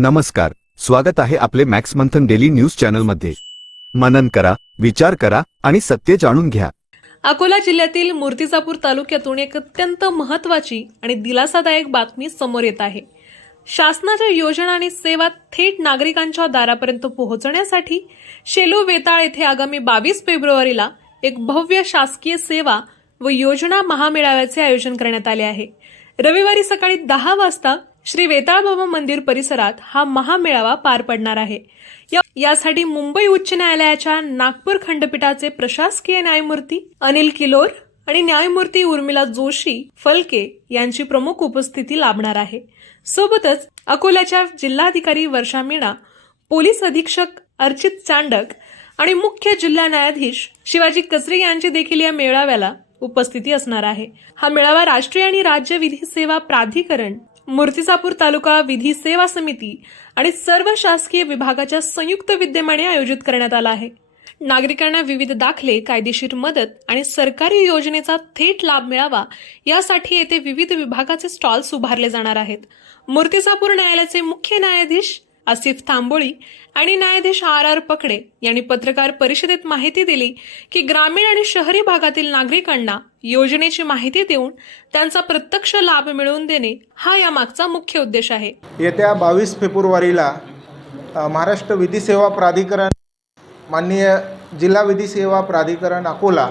नमस्कार, स्वागत आहे आपले मॅक्स मंथन डेली न्यूज चॅनलमध्ये। मनन करा, विचार करा आणि सत्य जाणून घ्या। अकोला जिल्ह्यातील मूर्तिजापूर तालुक्यातून एक अत्यंत महत्त्वाची आणि दिलासादायक बातमी समोर येत आहे। शासनाच्या योजना आणि सेवा थेट नागरिकांच्या दारापर्यंत पोहोचण्यासाठी शेलू वेताळ येथे आगामी 22 फेब्रुवारीला एक भव्य शासकीय सेवा व योजना महामेळाव्याचे आयोजन करण्यात आले आहे। रविवारी सकाळी 10 वाजता श्री वेताळ बाबा मंदिर परिसरात हा महामेळावा पार पडणार आहे। यासाठी मुंबई उच्च न्यायालयाच्या नागपूर खंडपीठाचे प्रशासकीय न्यायमूर्ती अनिल किलोर आणि न्यायमूर्ती उर्मिला जोशी फलके यांची प्रमुख उपस्थिती लाभणार आहे। सोबतच अकोल्याच्या जिल्हाधिकारी वर्षा मीणा, पोलीस अधीक्षक अर्चित चांडक आणि मुख्य जिल्हा न्यायाधीश शिवाजी कचरे यांची देखील या मेळाव्याला उपस्थिती असणार आहे। हा मेळावा राष्ट्रीय आणि राज्य विधी सेवा प्राधिकरण, मूर्तिजापूर तालुका विधी सेवा समिती आणि सर्व शासकीय विभागाच्या संयुक्त विद्यमाने आयोजित करण्यात आला आहे। नागरिकांना विविध दाखले, कायदेशीर मदत आणि सरकारी योजनेचा थेट लाभ मिळावा यासाठी येथे विविध विभागाचे स्टॉल्स उभारले जाणार आहेत। मूर्तिजापूर न्यायालयाचे मुख्य न्यायाधीश आसिफ तांबोळी आणि न्यायाधीश आर पकडे यांनी पत्रकार परिषदेत माहिती दिली की ग्रामीण आणि शहरी भागातील नागरिकांना योजनेची माहिती देऊन त्यांचा प्रत्यक्ष लाभ मिळवून देणे हा यामागचा मुख्य उद्देश आहे। येत्या 22 फेब्रुवारीला महाराष्ट्र विधी सेवा प्राधिकरण, माननीय जिल्हा विधी सेवा प्राधिकरण अकोला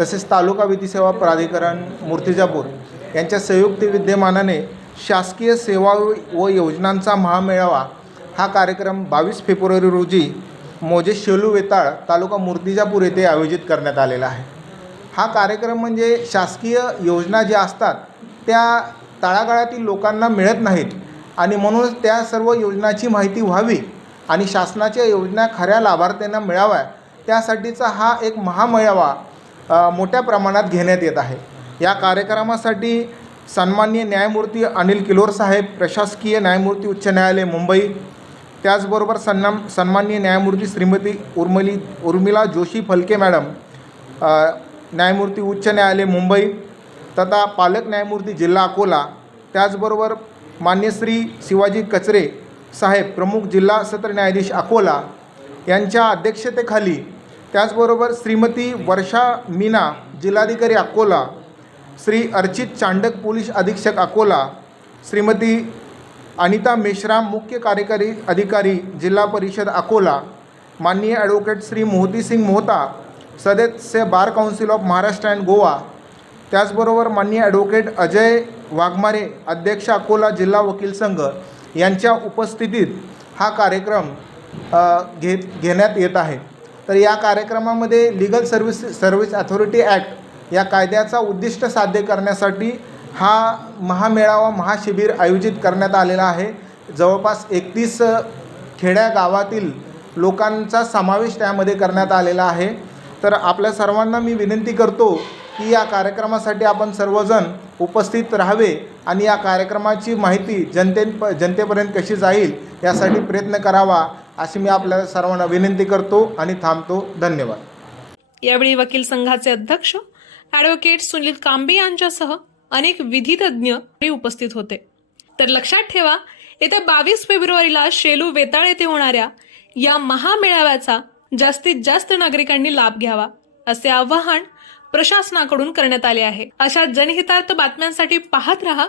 तसेच तालुका विधी सेवा प्राधिकरण मूर्तिजापूर यांच्या संयुक्त विद्यमानाने शासकीय सेवा व योजनांचा महामेळावा हा कार्यक्रम 22 फेब्रुवारी रोजी मोजे शेलू वेताळ तालुका मूर्तिजापूर येथे आयोजित करण्यात आलेला आहे। हा कार्यक्रम म्हणजे शासकीय योजना ज्या असतात त्या तळागाळातील लोकांना मिळत नाहीत आणि म्हणून त्या सर्व योजनांची माहिती व्हावी आणि शासनाच्या योजना खऱ्या लाभार्थ्यांना मिळाव्या त्यासाठीचा हा एक महामेळावा मोठ्या प्रमाणात घेण्यात येत आहे। या कार्यक्रमासाठी सन्माननीय न्यायमूर्ती अनिल किलोर साहेब, प्रशासकीय न्यायमूर्ती उच्च न्यायालय मुंबई, त्याचबरोबर सन्माननीय न्यायमूर्ती श्रीमती उर्मिला जोशी फलके मॅडम, न्यायमूर्ती उच्च न्यायालय मुंबई तथा पालक न्यायमूर्ती जिल्हा अकोला, त्याचबरोबर मान्य श्री शिवाजी कचरे साहेब, प्रमुख जिल्हा सत्र न्यायाधीश अकोला यांच्या अध्यक्षतेखाली, त्याचबरोबर श्रीमती वर्षा मीना, जिल्हाधिकारी अकोला, श्री अर्चित चांडक, पोलीस अधीक्षक अकोला, श्रीमती अनिता मेश्राम, मुख्य कार्यकारी अधिकारी जिल्हा परिषद अकोला, माननीय ॲडव्होकेट श्री मोहती सिंग मोहता, सदस्य bar council of Maharashtra and Goa, त्याचबरोबर माननीय ॲडव्होकेट अजय वाघमारे, अध्यक्ष अकोला जिल्हा वकील संघ यांच्या उपस्थितीत हा कार्यक्रम घेण्यात येत आहे। तर या कार्यक्रमामध्ये लीगल सर्व्हिस अथॉरिटी ॲक्ट या कायद्याचा उद्दिष्ट साध्य करण्यासाठी हा महामेळावा, महाशिबिर आयोजित करण्यात आलेला आहे। जवळपास 31 खेड्या गावातील लोकांचा समावेश त्यामध्ये करण्यात आलेला आहे। तर आपल्या सर्वांना मी विनंती करतो की या कार्यक्रमासाठी आपण सर्वजण उपस्थित राहावे आणि या कार्यक्रमाची माहिती जनतेपर्यंत कशी जाईल यासाठी प्रयत्न करावा अशी मी आपल्या सर्वांना विनंती करतो आणि थांबतो। धन्यवाद। यावेळी वकील संघाचे अध्यक्ष ॲडव्होकेट सुनील कांबे यांच्यासह अनेक विधितज्ञ उपस्थित होते। तर लक्षात ठेवा, येत्या 22 फेब्रुवारीला शेलू वेताळ येथे होणाऱ्या या महामेळाव्याचा जास्तीत जास्त नागरिकांनी लाभ घ्यावा असे आवाहन प्रशासनाकडून करण्यात आले आहे। अशा जनहितार्थ बातम्यांसाठी पाहत रहा